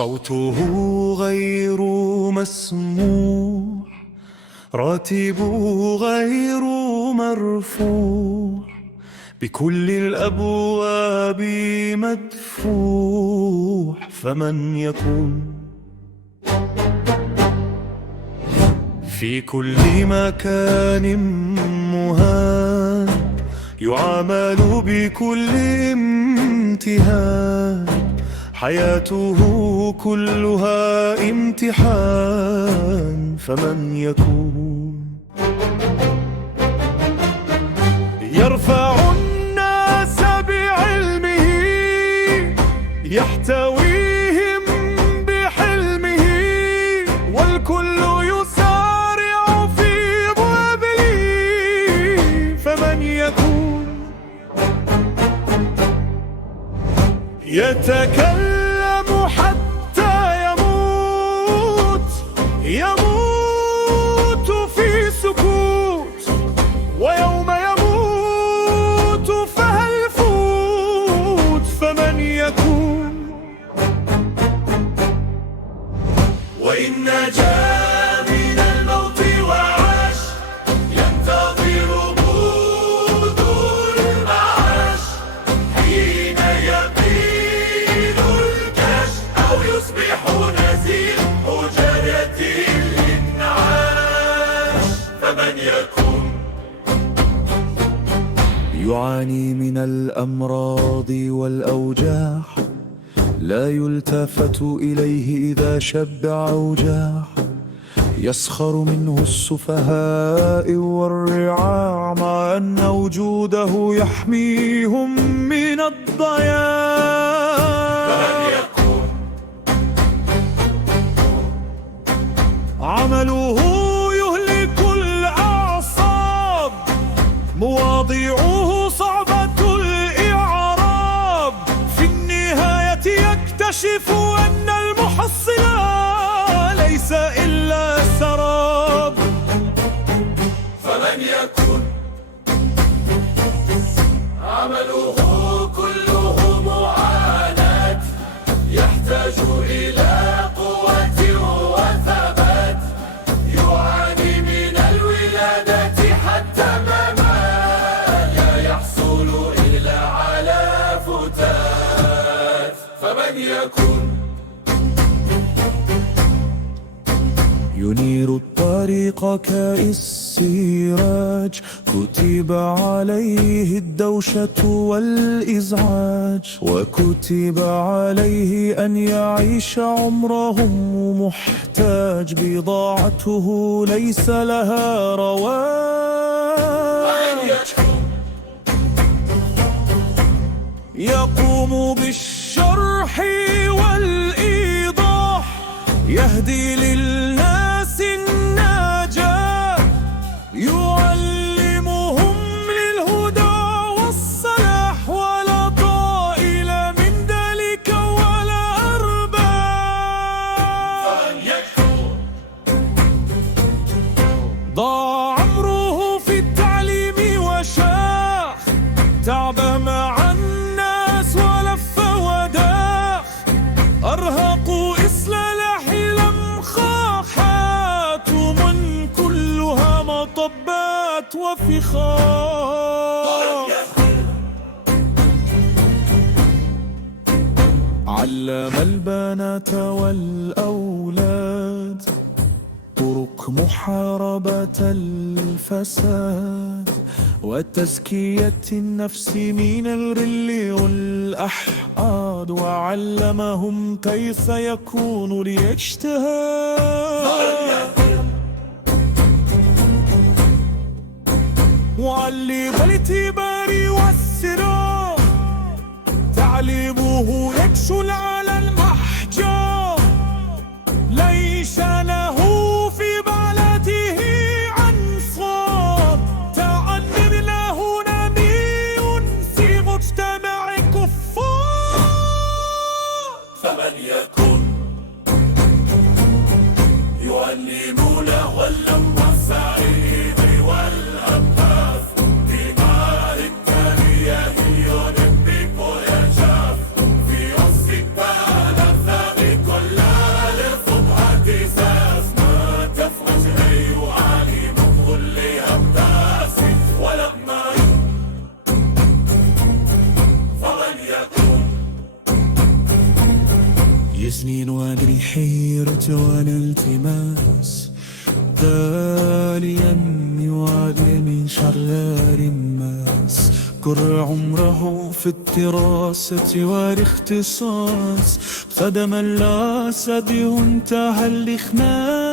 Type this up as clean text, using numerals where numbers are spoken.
صوته غير مسموع، راتبه غير مرفوع، بكل الأبواب مدفوع. فمن يكون في كل مكان مهان، يعامل بكل امتهان، حياته كلها امتحان. فمن يكون يرفع الناس بعلمه، يحتويهم بحلمه، والكل يسارع في ابوابه. فمن يكون يتكلم حتى يموت، يموت في سكوت، ويوم يموت فهل فوت. فمن يكون وإن نجا من الموت وعاش، ينتظر بود المعاش، حين يقيل الكشف أو يصبح نزيل حجرة الإنعاش. فمن يكون يعاني من الأمراض والأوجاع، لا يلتفت إليه إذا شب أوجاع، يسخر منه السفهاء والرعاع، مع أن وجوده يحميهم من الضياع. فمن يكون عمله يهلك الأعصاب، مواضيعه صعبة الإعراب، في النهاية يكتشف أن المحصل ليس إلا سراب. فمن يكون عمله كله معاناة، يحتاج إلى قوة وثبات، يعاني من الولادة حتى الممات، لا يحصل إلا على فتات. فمن يكون ينير الطريق كالسراج، كتب عليه الدوشة والإزعاج، وكتب عليه أن يعيش عمره محتاج، بضاعته ليس لها رواج. يقوم بالشرح والإيضاح، يهدي للناس النجاة، يعلمهم للهدى والصلاح، ولا طائل من ذلك ولا أرباح. فمن يكون ضاع عمره في التعليم وشاخ، تعب مع الناس ولف وداخ، أرهقوا إصلاح لمخاخات، ومن كلها مطبات وفخار. علم البنات والأولاد طرق محاربة الفساد، وتزكية النفس من الغل والأحقاد، وعلمهم كيف يكون الاجتهاد. وعلم الاعتبار والسرار، تعليمه يكشل على المحجار، ليس له في بلده عنصار، تعلم له نبي في مجتمع كفار. فمن يكون يعلم له اللم والسعيد والأباس، دماء التاريخ ينبي ويجاف، في أصل الثالث بكل ولا التماس، داليا يوالي من شرار الناس. كر عمره في الدراسة والاختصاص، خدم الأسد وانتهى الإخماس.